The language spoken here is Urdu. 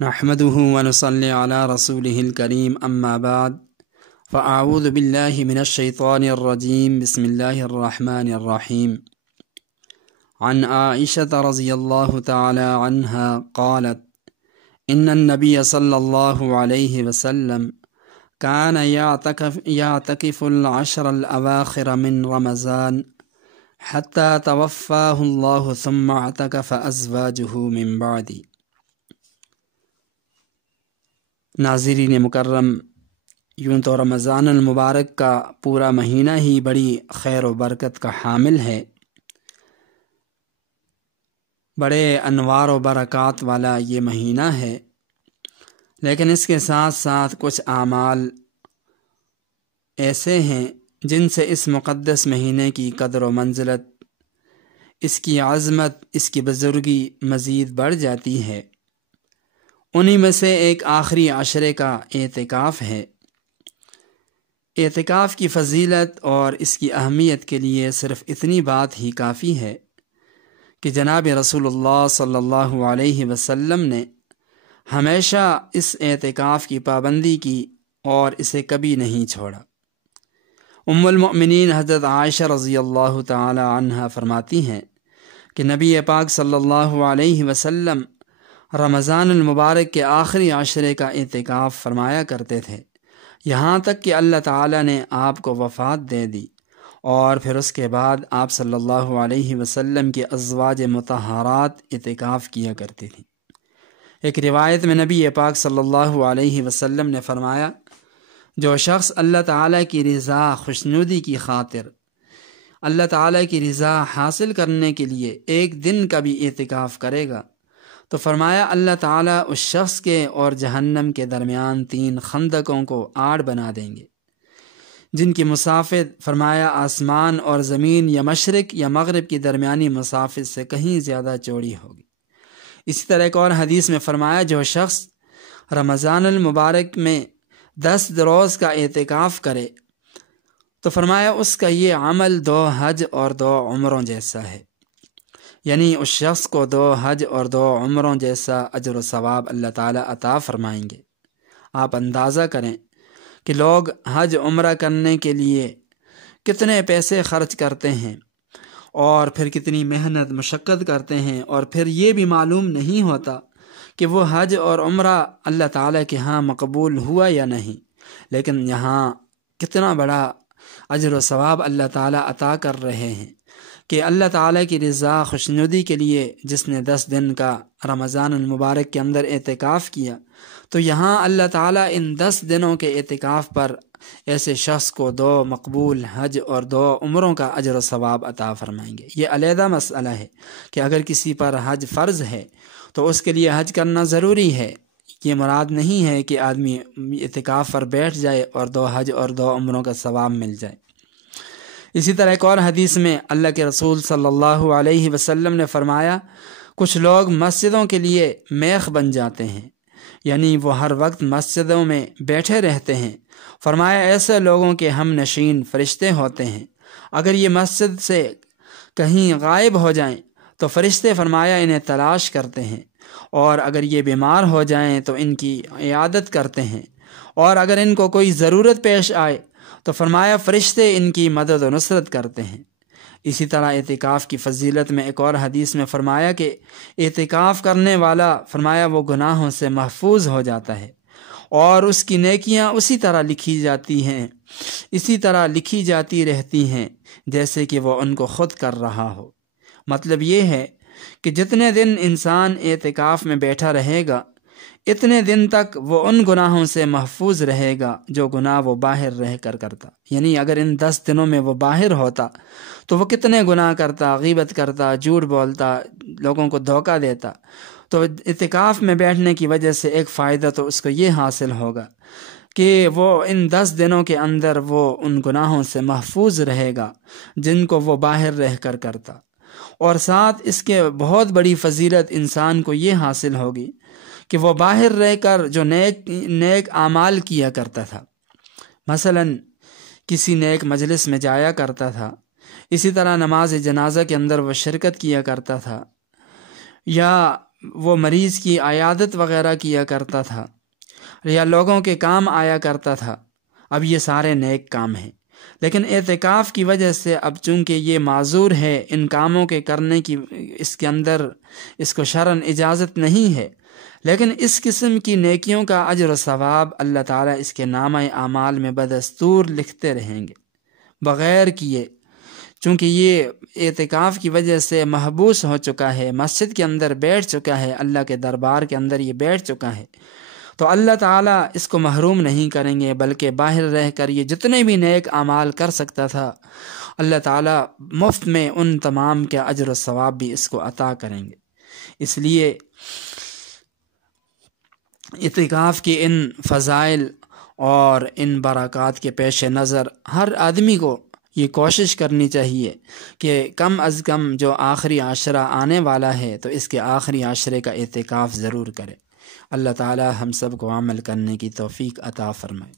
نحمده ونصلي على رسوله الكريم أما بعد فأعوذ بالله من الشيطان الرجيم بسم الله الرحمن الرحيم عن عائشة رضي الله تعالى عنها قالت إن النبي صلى الله عليه وسلم كان يعتكف العشر الأواخر من رمضان حتى توفاه الله ثم اعتكف أزواجه من بعد۔ ناظرین مکرم، یوں تو رمضان المبارک کا پورا مہینہ ہی بڑی خیر و برکت کا حامل ہے، بڑے انوار و برکات والا یہ مہینہ ہے، لیکن اس کے ساتھ ساتھ کچھ اعمال ایسے ہیں جن سے اس مقدس مہینے کی قدر و منزلت، اس کی عظمت، اس کی بزرگی مزید بڑھ جاتی ہے۔ انہی میں سے ایک آخری عشرے کا اعتکاف ہے۔ اعتکاف کی فضیلت اور اس کی اہمیت کے لیے صرف اتنی بات ہی کافی ہے کہ جناب رسول اللہ صلی اللہ علیہ وسلم نے ہمیشہ اس اعتکاف کی پابندی کی اور اسے کبھی نہیں چھوڑا۔ ام المؤمنین حضرت عائشہ رضی اللہ تعالی عنہا فرماتی ہیں کہ نبی پاک صلی اللہ علیہ وسلم رمضان المبارک کے آخری عشرے کا اعتکاف فرمایا کرتے تھے، یہاں تک کہ اللہ تعالیٰ نے آپ کو وفات دے دی، اور پھر اس کے بعد آپ صلی اللہ علیہ وسلم کے ازواج مطہرات اعتکاف کیا کرتی تھیں۔ ایک روایت میں نبی پاک صلی اللہ علیہ وسلم نے فرمایا، جو شخص اللہ تعالیٰ کی رضا خوشنودی کی خاطر اللہ تعالیٰ کی رضا حاصل کرنے کے لیے ایک دن کا بھی اعتکاف کرے گا تو فرمایا اللہ تعالیٰ اس شخص کے اور جہنم کے درمیان 3 خندقوں کو آڑ بنا دیں گے، جن کی مسافت فرمایا آسمان اور زمین یا مشرق یا مغرب کی درمیانی مسافت سے کہیں زیادہ چوڑی ہوگی۔ اسی طرح ایک اور حدیث میں فرمایا، جو شخص رمضان المبارک میں 10 روز کا اعتکاف کرے تو فرمایا اس کا یہ عمل 2 حج اور 2 عمروں جیسا ہے، یعنی اس شخص کو 2 حج اور 2 عمروں جیسا اجر و ثواب اللہ تعالیٰ عطا فرمائیں گے۔ آپ اندازہ کریں کہ لوگ حج عمرہ کرنے کے لیے کتنے پیسے خرچ کرتے ہیں اور پھر کتنی محنت مشقت کرتے ہیں، اور پھر یہ بھی معلوم نہیں ہوتا کہ وہ حج اور عمرہ اللہ تعالیٰ کے ہاں مقبول ہوا یا نہیں، لیکن یہاں کتنا بڑا اجر و ثواب اللہ تعالیٰ عطا کر رہے ہیں کہ اللہ تعالیٰ کی رضا خوشنودی کے لیے جس نے 10 دن کا رمضان المبارک کے اندر اعتکاف کیا، تو یہاں اللہ تعالیٰ ان 10 دنوں کے اعتکاف پر ایسے شخص کو 2 مقبول حج اور 2 عمروں کا اجر و ثواب عطا فرمائیں گے۔ یہ علیحدہ مسئلہ ہے کہ اگر کسی پر حج فرض ہے تو اس کے لیے حج کرنا ضروری ہے، یہ مراد نہیں ہے کہ آدمی اعتکاف پر بیٹھ جائے اور 2 حج اور 2 عمروں کا ثواب مل جائے۔ اسی طرح ایک اور حدیث میں اللہ کے رسول صلی اللہ علیہ وسلم نے فرمایا، کچھ لوگ مسجدوں کے لیے میخ بن جاتے ہیں، یعنی وہ ہر وقت مسجدوں میں بیٹھے رہتے ہیں۔ فرمایا ایسے لوگوں کے ہم نشین فرشتے ہوتے ہیں، اگر یہ مسجد سے کہیں غائب ہو جائیں تو فرشتے فرمایا انہیں تلاش کرتے ہیں، اور اگر یہ بیمار ہو جائیں تو ان کی عیادت کرتے ہیں، اور اگر ان کو کوئی ضرورت پیش آئے تو فرمایا فرشتے ان کی مدد و نصرت کرتے ہیں۔ اسی طرح اعتکاف کی فضیلت میں ایک اور حدیث میں فرمایا کہ اعتکاف کرنے والا فرمایا وہ گناہوں سے محفوظ ہو جاتا ہے، اور اس کی نیکیاں اسی طرح لکھی جاتی رہتی ہیں جیسے کہ وہ ان کو خود کر رہا ہو۔ مطلب یہ ہے کہ جتنے دن انسان اعتکاف میں بیٹھا رہے گا اتنے دن تک وہ ان گناہوں سے محفوظ رہے گا جو گناہ وہ باہر رہ کر کرتا، یعنی اگر ان 10 دنوں میں وہ باہر ہوتا تو وہ کتنے گناہ کرتا، غیبت کرتا، جھوٹ بولتا، لوگوں کو دھوکہ دیتا۔ تو اعتکاف میں بیٹھنے کی وجہ سے ایک فائدہ تو اس کو یہ حاصل ہوگا کہ وہ ان 10 دنوں کے اندر وہ ان گناہوں سے محفوظ رہے گا جن کو وہ باہر رہ کر کرتا، اور ساتھ اس کے بہت بڑی فضیلت انسان کو یہ حاصل ہوگی کہ وہ باہر رہ کر جو نیک اعمال کیا کرتا تھا، مثلا کسی نیک مجلس میں جایا کرتا تھا، اسی طرح نماز جنازہ کے اندر وہ شرکت کیا کرتا تھا، یا وہ مریض کی عیادت وغیرہ کیا کرتا تھا یا لوگوں کے کام آیا کرتا تھا، اب یہ سارے نیک کام ہیں۔ لیکن اعتکاف کی وجہ سے اب چونکہ یہ معذور ہے، ان کاموں کے کرنے کی اس کے اندر اس کو شرعاً اجازت نہیں ہے، لیکن اس قسم کی نیکیوں کا اجر و ثواب اللہ تعالیٰ اس کے نامہ اعمال میں بدستور لکھتے رہیں گے بغیر کیے۔ چونکہ یہ اعتکاف کی وجہ سے محبوس ہو چکا ہے، مسجد کے اندر بیٹھ چکا ہے، اللہ کے دربار کے اندر یہ بیٹھ چکا ہے، تو اللہ تعالیٰ اس کو محروم نہیں کریں گے، بلکہ باہر رہ کر یہ جتنے بھی نیک اعمال کر سکتا تھا اللہ تعالیٰ مفت میں ان تمام کے اجر و ثواب بھی اس کو عطا کریں گے۔ اس لیے اعتکاف کی ان فضائل اور ان برکات کے پیش نظر ہر آدمی کو یہ کوشش کرنی چاہیے کہ کم از کم جو آخری عشرہ آنے والا ہے تو اس کے آخری عشرے کا اعتکاف ضرور کرے۔ اللہ تعالی ہم سب کو عمل کرنے کی توفیق عطا فرمائے۔